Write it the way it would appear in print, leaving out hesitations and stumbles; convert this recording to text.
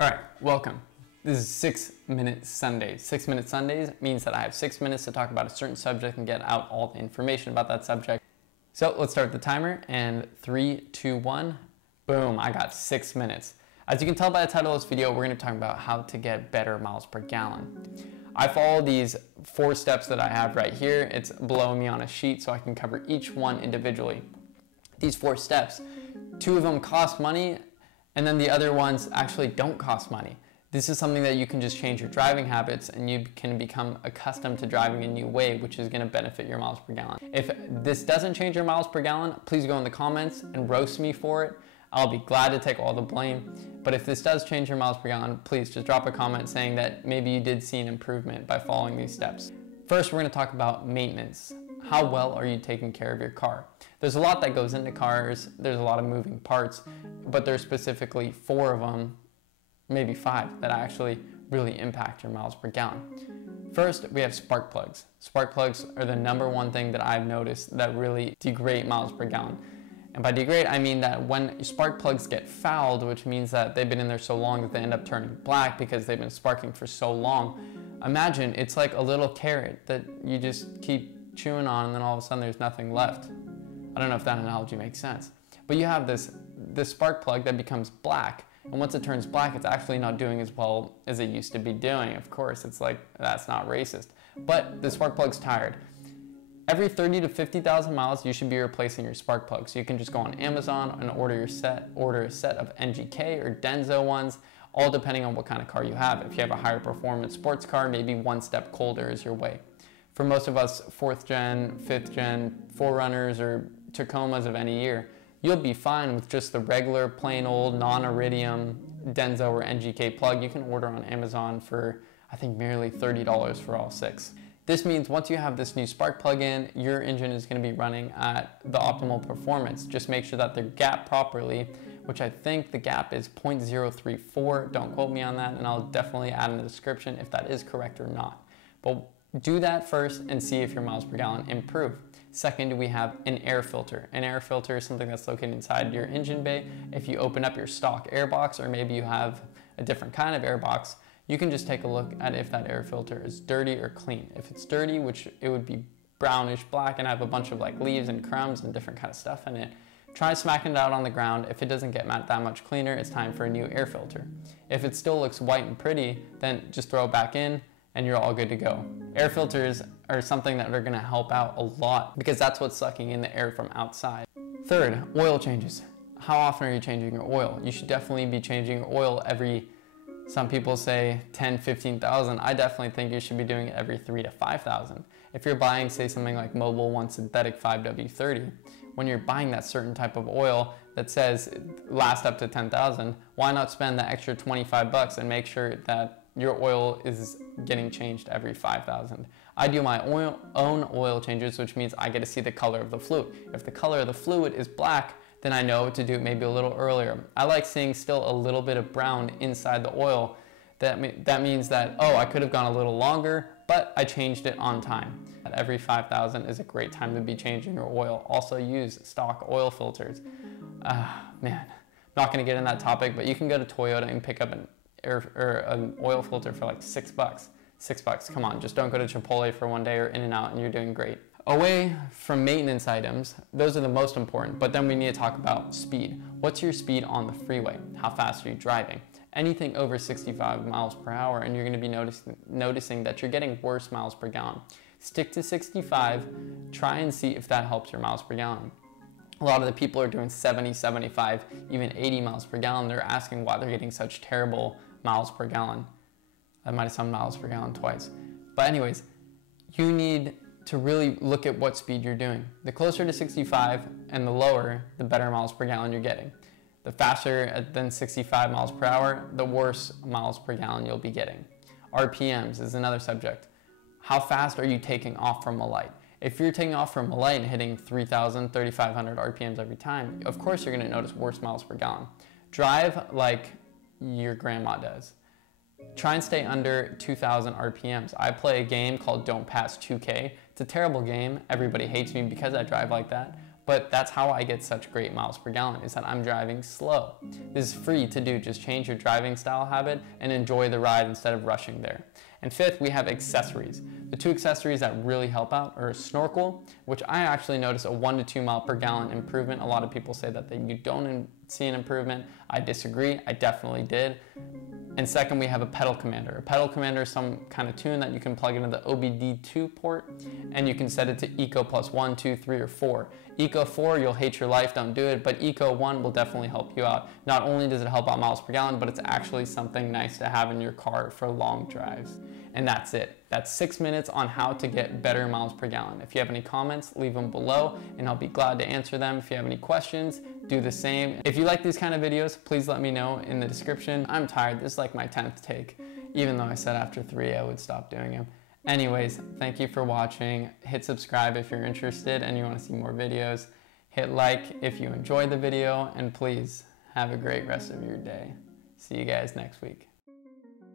All right, welcome. This is 6 Minute Sundays. 6 Minute Sundays means that I have 6 minutes to talk about a certain subject and get out all the information about that subject. So let's start the timer, and 3, 2, 1, boom, I got 6 minutes. As you can tell by the title of this video, we're going to talk about how to get better miles per gallon. I follow these 4 steps that I have right here. It's below me on a sheet so I can cover each one individually. These 4 steps, 2 of them cost money, and then the other ones actually don't cost money. This is something that you can just change your driving habits and you can become accustomed to driving a new way, which is going to benefit your miles per gallon. If this doesn't change your miles per gallon, please go in the comments and roast me for it. I'll be glad to take all the blame. But if this does change your miles per gallon, please just drop a comment saying that maybe you did see an improvement by following these steps. First, we're going to talk about maintenance. How well are you taking care of your car? There's a lot that goes into cars. There's a lot of moving parts, but there's specifically 4 of them, maybe 5, that actually really impact your miles per gallon. First, we have spark plugs. Spark plugs are the #1 thing that I've noticed that really degrade miles per gallon. And by degrade, I mean that when spark plugs get fouled, which means that they've been in there so long that they end up turning black because they've been sparking for so long. Imagine it's like a little carrot that you just keep chewing on and then all of a sudden there's nothing left. I don't know if that analogy makes sense. But you have this spark plug that becomes black, and once it turns black, it's actually not doing as well as it used to be doing. Of course, it's like, that's not racist. But the spark plug's tired. Every 30 to 50,000 miles, you should be replacing your spark plug. So you can just go on Amazon and order a set of MGK or Denso ones, all depending on what kind of car you have. If you have a higher performance sports car, maybe 1 step colder is your way. For most of us 4th gen, 5th gen, 4Runners or Tacomas of any year, you'll be fine with just the regular plain old non-iridium Denso or NGK plug. You can order on Amazon for I think merely $30 for all 6. This means once you have this new spark plug in, your engine is going to be running at the optimal performance. Just make sure that they're gapped properly, which I think the gap is 0.034. Don't quote me on that, and I'll definitely add in the description if that is correct or not. But do that first and see if your miles per gallon improve. Second, we have an air filter. An air filter is something that's located inside your engine bay. If you open up your stock air box, or maybe you have a different kind of air box, you can just take a look at if that air filter is dirty or clean. If it's dirty, which it would be brownish black and have a bunch of like leaves and crumbs and different kind of stuff in it, try smacking it out on the ground. If it doesn't get that much cleaner, it's time for a new air filter. If it still looks white and pretty, then just throw it back in and you're all good to go. Air filters are something that are gonna help out a lot because that's what's sucking in the air from outside. Third, oil changes. How often are you changing your oil? You should definitely be changing your oil every, some people say 10, 15,000. I definitely think you should be doing it every 3 to 5,000. If you're buying, say, something like Mobil 1 Synthetic 5W30, when you're buying that certain type of oil that says last up to 10,000, why not spend the extra 25 bucks and make sure that your oil is getting changed every 5,000. I do my own oil changes, which means I get to see the color of the fluid. If the color of the fluid is black, then I know to do it maybe a little earlier. I like seeing still a little bit of brown inside the oil. That means that, oh, I could have gone a little longer, but I changed it on time. Every 5,000 is a great time to be changing your oil. Also use stock oil filters. Man, not gonna get in that topic, but you can go to Toyota and pick up an oil filter for like $6. $6, come on, just don't go to Chipotle for one day or In-N-Out and you're doing great. Away from maintenance items, those are the most important, but then we need to talk about speed. What's your speed on the freeway? How fast are you driving? Anything over 65 miles per hour and you're gonna be noticing that you're getting worse miles per gallon. Stick to 65, try and see if that helps your miles per gallon. A lot of the people are doing 70, 75, even 80 miles per gallon. They're asking why they're getting such terrible miles per gallon. I might have said miles per gallon twice. But anyways, you need to really look at what speed you're doing. The closer to 65 and the lower, the better miles per gallon you're getting. The faster than 65 miles per hour, the worse miles per gallon you'll be getting. RPMs is another subject. How fast are you taking off from a light? If you're taking off from a light and hitting 3,000, 3,500 RPMs every time, of course you're gonna notice worse miles per gallon. Drive like your grandma does. Try and stay under 2,000 RPMs. I play a game called Don't Pass 2K. It's a terrible game. Everybody hates me because I drive like that. but that's how I get such great miles per gallon, is that I'm driving slow. This is free to do. Just change your driving style habit and enjoy the ride instead of rushing there. And fifth, we have accessories. The two accessories that really help out are a snorkel, which I actually noticed a 1 to 2 mile per gallon improvement. A lot of people say that you don't see an improvement. I disagree, I definitely did. And second, we have a pedal commander. A pedal commander is some kind of tune that you can plug into the OBD2 port, and you can set it to Eco plus 1, 2, 3, or 4. Eco 4, you'll hate your life, don't do it, but Eco 1 will definitely help you out. Not only does it help out miles per gallon, but it's actually something nice to have in your car for long drives. And that's it. That's 6 minutes on how to get better miles per gallon. If you have any comments, leave them below, and I'll be glad to answer them. If you have any questions, do the same. If you like these kind of videos, please let me know in the description. I'm tired. This is like my 10th take, even though I said after 3 I would stop doing them. Anyways, thank you for watching. Hit subscribe if you're interested and you want to see more videos. Hit like if you enjoyed the video, and please have a great rest of your day. See you guys next week.